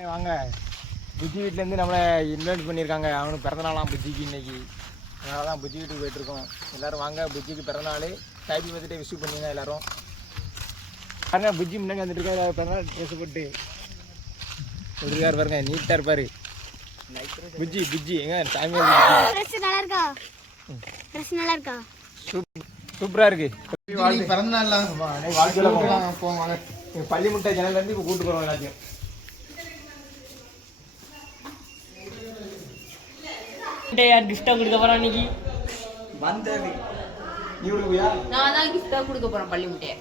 வாங்க. புஜ்ஜி வீட்டிலேருந்து நம்மளை இன்வைட் பண்ணியிருக்காங்க. அவனுக்கு பிறந்தநாளாம் புஜ்ஜிக்கு இன்னைக்கு. அதனால தான் புஜ்ஜி வீட்டுக்கு போயிட்டுருக்கோம். எல்லோரும் வாங்க. புஜ்ஜிக்கு பிறந்தநாள் ஹாப்பி பர்த்டே விஷ் பண்ணுங்க எல்லாரும். பாருங்க புஜ்ஜி முன்னாடி வந்துட்டு இருக்காரு பிறந்தநாள் ட்ரெஸ் போட்டு. இருக்காரு பாருங்க நீட்டாக இருப்பார். புஜ்ஜி புஜ்ஜி. எங்க? ட்ரெஸ் நல்லா இருக்கா? இருக்கா? சூப்பராக இருக்கு. பிறந்த நாள்ல வாழ்க்கையில் போவாங்க பள்ளி முட்டை ஜனலேருந்து இப்போ கூட்டு போகிறோம் எல்லாத்தையும். யார் கிஃப்டா கொடுக்க போறா இன்னைக்கு? வந்தது நீ விடுவியா நான் தான் கிஃப்டா கொடுக்க போறேன் பள்ளி முட்டைய.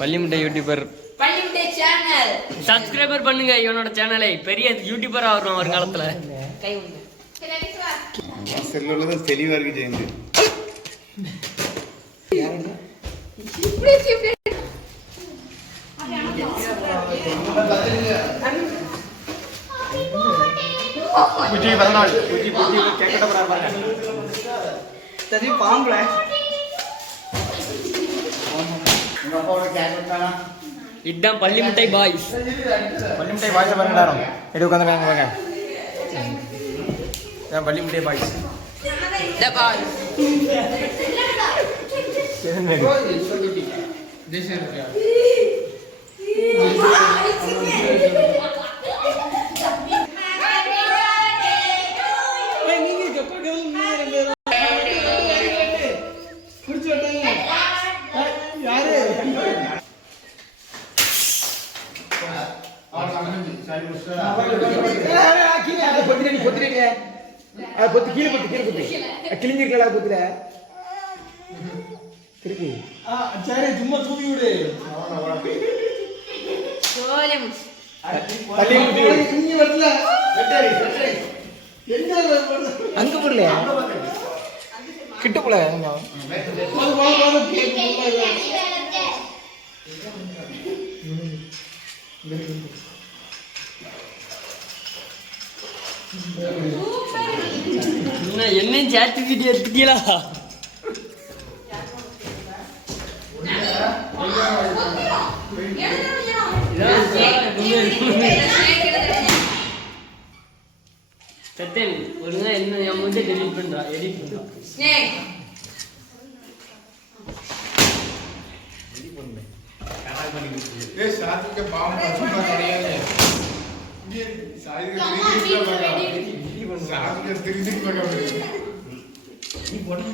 பள்ளி முட்டை யூடியூபர் பள்ளி முட்டை சேனல் சப்ஸ்கிரைபர் பண்ணுங்க இவனோட சேனலை பெரிய யூடியூபர் ஆகணும் ஒரு காலத்துல. கை தான் தெளிவா இருக்கு ஜெயந்த். புஜ்ஜி பிறந்தநாள் புஜ்ஜி புஜ்ஜி கேட்கட்ட போறாரு கேக் வெட்டானா இதுதான் பள்ளி முட்டை பாய்ஸ் பள்ளி முட்டை பாய்ஸ் பாருங்க எல்லாரும் எடு உட்காந்துருக்காங்க பாருங்க இதான் பள்ளி முட்டை பாய்ஸ் பொத்து கீழே பொத்து கீழே பொத்து கிழிஞ்சிருக்கல பொத்துல திருப்பி சோழம் தள்ளி விட்டு அங்க போடல கிட்ட போல என்ன என்ன சேர்த்து வீடியோ எடுத்துட்டீங்களா நாள் என்ன என் வந்து டெலிட் பண்றா எடிட் பண்றா. ये साथ के पाँव पशु का बढ़िया है। ये शायद त्रिदिश लगा साथ के त्रिदिश लगा मेरे ये बड़ी